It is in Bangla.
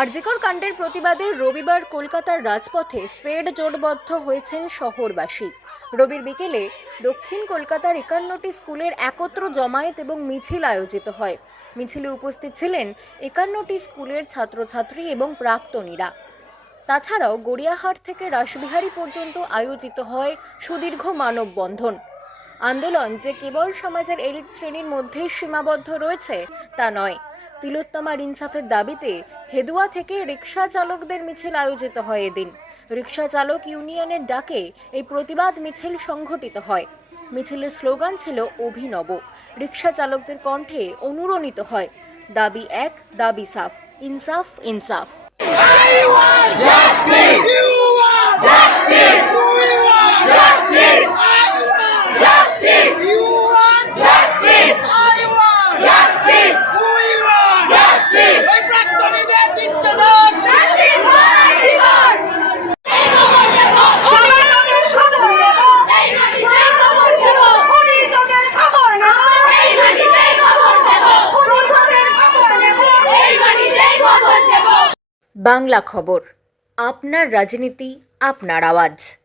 আরজিকর কাণ্ডের প্রতিবাদে রবিবার কলকাতার রাজপথে ফের জোটবদ্ধ হয়েছেন শহরবাসী। রবির বিকেলে দক্ষিণ কলকাতার 51টি স্কুলের একত্র জমায়েত এবং মিছিল আয়োজিত হয়। মিছিলে উপস্থিত ছিলেন 51টি স্কুলের ছাত্রছাত্রী এবং প্রাক্তনীরা। তাছাড়াও গড়িয়াহাট থেকে রাসবিহারী পর্যন্ত আয়োজিত হয় সুদীর্ঘ মানববন্ধন। আন্দোলন যে কেবল সমাজের এলিট শ্রেণীর মধ্যেই সীমাবদ্ধ রয়েছে তা নয়। তিলোত্তমার ইনসাফের দাবিতে হেদুয়া থেকে রিকশা চালকদের মিছিল আয়োজিত হয় এদিন। রিকশা চালক ইউনিয়নের ডাকে এই প্রতিবাদ মিছিল সংঘটিত হয়। মিছিলের স্লোগান ছিল অভিনব। রিকশা চালকদের কণ্ঠে অনুরণিত হয় দাবি এক, দাবি সাফ, ইনসাফ ইনসাফ। বাংলা খবর, আপনার রাজনীতি, আপনার আওয়াজ।